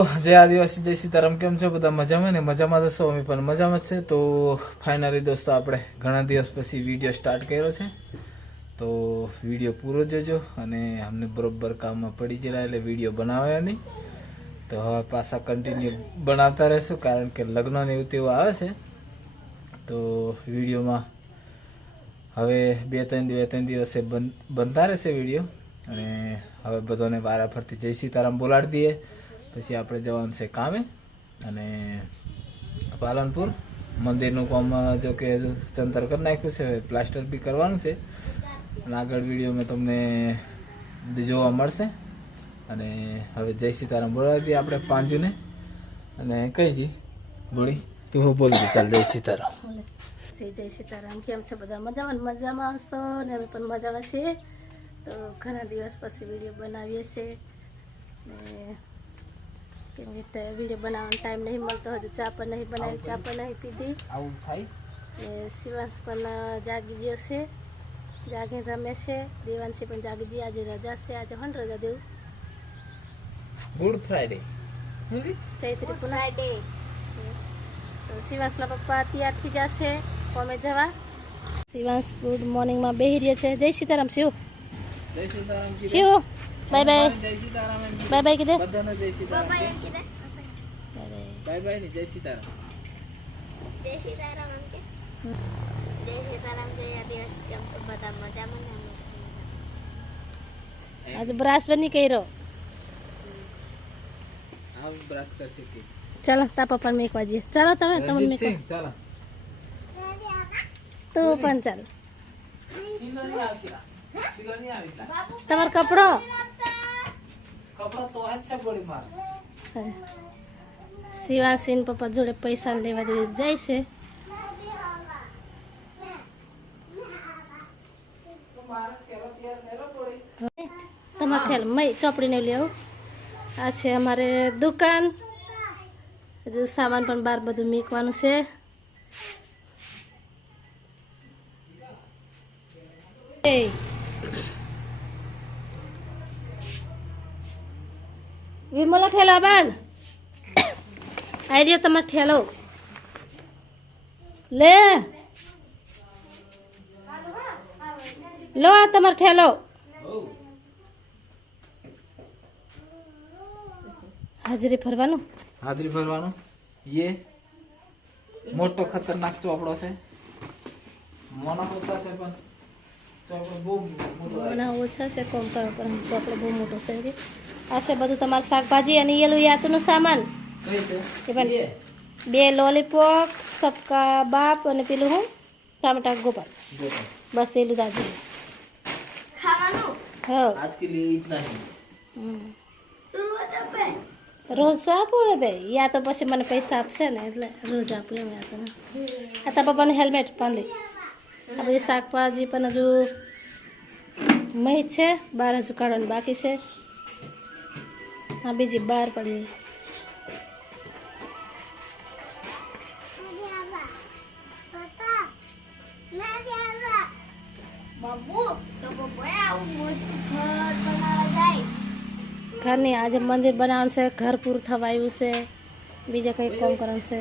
जय आदिवासी जय सीताराम केम छो बधा मजामां ने मजामां जशो अमे पण मजामां छे। तो फाइनली दोस्तों आपणे घणा दिवस पछी विडियो स्टार्ट कर्यो छे तो विडियो पूरो जोजो अने अमने बरोबर काममां पड़ी गયેલા એટલે વિડિયો બનાવ્યો नहीं। तो હવે પાછા કન્ટિન્યુ બનાવતા રહેશું કારણ કે લગ્ન ને એવું તેવું આવે છે તો વિડીયોમાં હવે બે ત્રણ દિવસે બનતા રહેશે વિડીયો। અને હવે બધાને વારા ફરતી જય સીતારામ બોલાડી દઈએ પછી આપણે જવાનું છે કામે। અને પાલનપુર મંદિરનું કામ જો કે ચંતર કરી નાખ્યું છે, પ્લાસ્ટર બી કરવાનું છે અને આગળ વિડીયોમાં તમને જોવા મળશે। અને હવે જય સીતારામ બોલાવી દઈએ આપણે પાંજુને અને કઈ જી બોલી તું હું બોલ ચાલ જય સીતારામ। જય સીતારામ કેમ છો બધા મજામાં હશો ને અમે પણ મજામાં છીએ। તો ઘણા દિવસ પછી વિડીયો બનાવીએ છીએ ને કેમ કે વિડીયો બનાવવાનો ટાઈમ નહીં મળતો, હજુ ચા પણ નહીં બનાવી, ચા પણ નહીં પીધી આવું થાય ને શિવાંશ પણ જાગી ગયો છે, જાગીને રમે છે, દેવાંશી પણ જાગી ગઈ, આજે રજા છે, આજે હન રજા દેવું ગુડ ફ્રાઈડે ચૈત્રી ફ્રાઈડે। તો શિવાંશના પપ્પા તૈયાર થઈ જશે કોમે જવા। શિવાંશ ગુડ મોર્નિંગમાં બેહી રહ્યા છે। જય સીતારામ શિવ, જય સીતારામ શિવ બાય બાય, જય સીતારામ એમ બાય બાય કીધે, બધાને જય સીતારામ બાય બાય બાય ની જય સીતારામ, જય સીતારામ એમ કે જય સીતારામ, જય આદિવાસ કેમ છો બધા મજામાં ને? આજે બ્રાસ બની કર્યો આવ બ્રશ કરશે કે ચાલો તા પપ્પા મેં એકવા જઈએ, ચાલો તમે તમને મેં ચાલો તો પણ ચાલો સિલો ની આવશે, સિલો ની આવી તમારો કપડો કપડો તો હાથ છે બોડી માર શિવાંશીન પપ્પા જોડે પૈસા લેવા દે જાય છે। તમારે ખ્યાલ મય ચોપડીને લેવું આ છે અમારે દુકાન, હજુ સામાન પણ બહાર બધું મૂકવાનું છે। વિમલો ઠેલો બેન આવી રહ્યો તમારે ઠેલો લે લો આ તમારે ઠેલો હાજરી ફરવાનું, હાજરી ભરવાનું। ये મોટો ખતરનાક ચોપડો છે, મોના હોતા છે પણ ચોપડો બહુ મોટો ના ઓછા છે કોમ કરો પર ચોપડો બહુ મોટો છે। આ છે બધું તમારું શાકભાજી અને એલું યાતનું સામાન કઈ છે એ પણ બે લોલીપોપ સબકા બાપ અને પેલું હું ટામેટા ગોપાલ બસ એલું દાદુ ખાવાનું। હા आज के लिए इतना ही રોજ આપું ને બે યા તો પછી મને પૈસા આપશે ને એટલે રોજ આપું એમ યા તો ને આ તા પપ્પાનું હેલ્મેટ પાંડી આ બધી શાકભાજી પણ હજુ મહી છે, બહાર હજુ કાઢવાની બાકી છે। હા બીજી બહાર પડી ઘરની આજે મંદિર બનાવવાનું છે, ઘર પૂરું થવા આવ્યું છે, બીજા કંઈ કામ કરવાનું છે।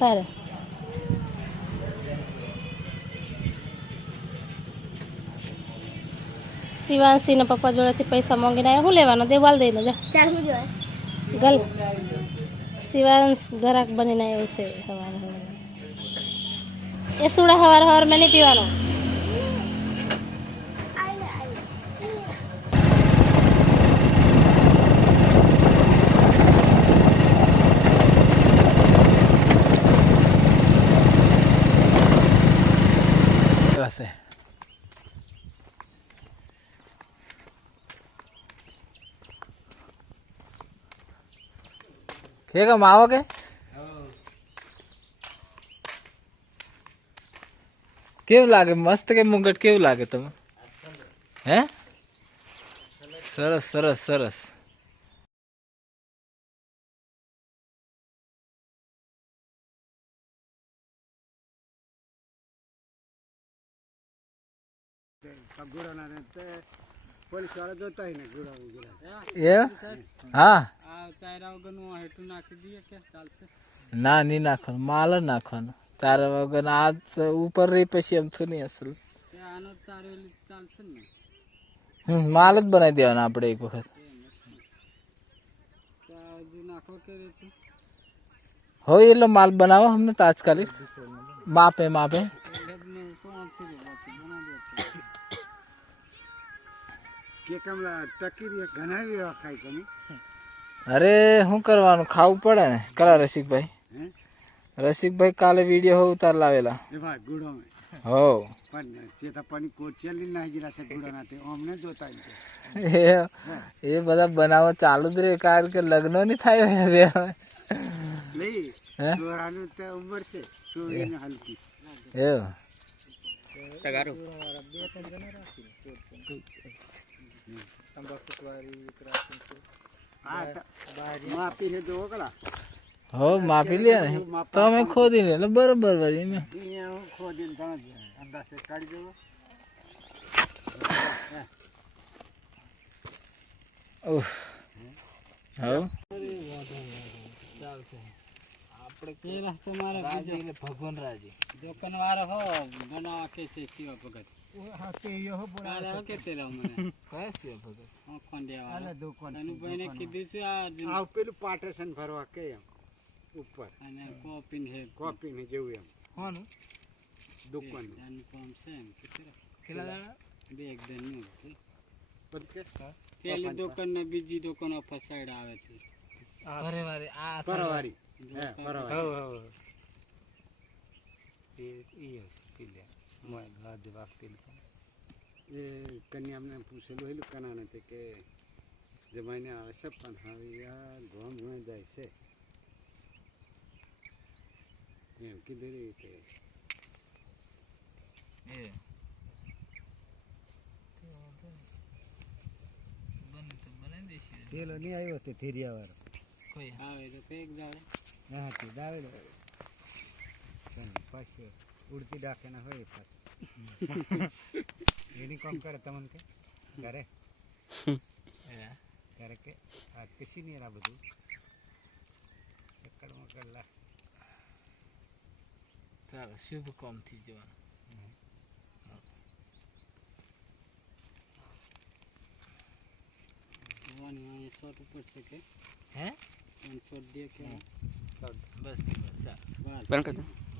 પર શિવાંશીના પપ્પા જોડેથી પૈસા માંગીને આવ્યા, શું લેવાનો દેવાલ દઈને જા ચાલ હું જોય ગલ શિવાંશ ગરાક બનીને આવ્યો છે સવારે એ સુડા સવાર મેં નહીં પીવાનો। કે આવો કે કેવું લાગે મસ્ત કે મુંગટ કેવું લાગે તમે હે સરસ સરસ સરસ પોલીસ વાળા જોતા હોય ને ગુડા એ હા આ ચાયરા વગરનું હેઠું નાખી દઈએ કે ચાલશે ના નહીં નાખવાનું માલ જ નાખવાનો ચાર વગર આ ઉપર રહી પછી એમ તો નહીં અસલ આનો ચારેલી ચાલશે ને માલ જ બનાવી દેવાના આપણે એક વખત તો આ હજુ નાખો કે રીતું હો એટલો માલ બનાવો અમને તાત્કાલિક માપે માપે કે કમલા ટકી ઘણા એવા ખાય તમે અરે શું કરવાનું ખાવું પડે ને કરા રસિકભાઈ હે રસિકભાઈ કાલે વિડીયો હો ઉતાર લાવેલા એ ભાઈ ગુડો હો પણ ચેતા પાણી કોચેલી નાખી ગયેલા છે ગુડા નાતે અમને જોતા એ બધા બનાવો ચાલુ જ રે કારણ કે લગ્ન નહીં થાય વેળા લઈ હે ચોરાનું તો ઉંમર છે ચોરીને હલકી એવું માપી છે જોવો કલા હો માપી લે ને તમે ખોદી લે એટલે બરોબર વળી મેં અહીંયા હું ખોદીને તમે અંદાજે કાઢી દેવો ઓહ હો એ રસ્તો મારે ભગવાન રાજી દુકાન વાળો હો બનાવા કે છે શિવા ભગત કાલે હો કેતે રહો મને કયા છે ભગત હું ખંડિયા વાળો અનુભાઈને કીધું છે આ પેલું પાટેશન ભરવા કે એમ ઉપર અને કોપીન હે કોપીન જેવું એમ કોનું દુકાન એનું કામ છે એમ કેટલા દાડા બે એક દિન નું પેલી દુકાન ને બીજી દુકાન ઓફર સાઈડ આવે છે ભરેવારી આ પરવારી એ કન્યા અમને પૂછેલું હેલું કનાને તે કે જમાઈને આવે છે પણ હવે યાર ઘોમ ઘોમ જાય છે એમ કીધું રે કે એ પેલો નહીં આવ્યો તે થેરિયા વાળો કોઈ આવે તો કઈક દાડે હા તે દાવે પાછું ઉડતી ડાકેના હોય પાછું એની કામ કરે તમને કે કરે કરે કે આ કશી નહીં આ બધું ચક્કર મકરલા ચાલો શુભ કામથી જવાનું શોર્ટ ઉપર છે કે હે શોર્ટ દે કે બસ ચાલ બંધ કરી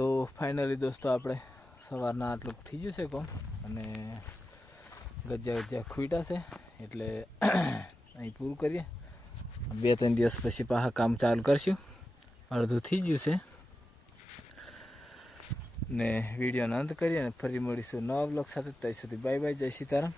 તો ફાઇનલી દોસ્તો આપણે સવારના આટલું થઈ ગયું છે કોમ, અને ગજ્જા ખૂટ્યા છે એટલે અહીં પૂરું કરીએ. 2-3 દિવસ પછી પાછા કામ ચાલુ કરશું. અડધું થઈ ગયું છે ને વિડીયોનો અંત કરીએ અને ફરી મળીશું નવા બ્લોગ સાથે. ત્યાં સુધી બાય બાય, જય સીતારામ.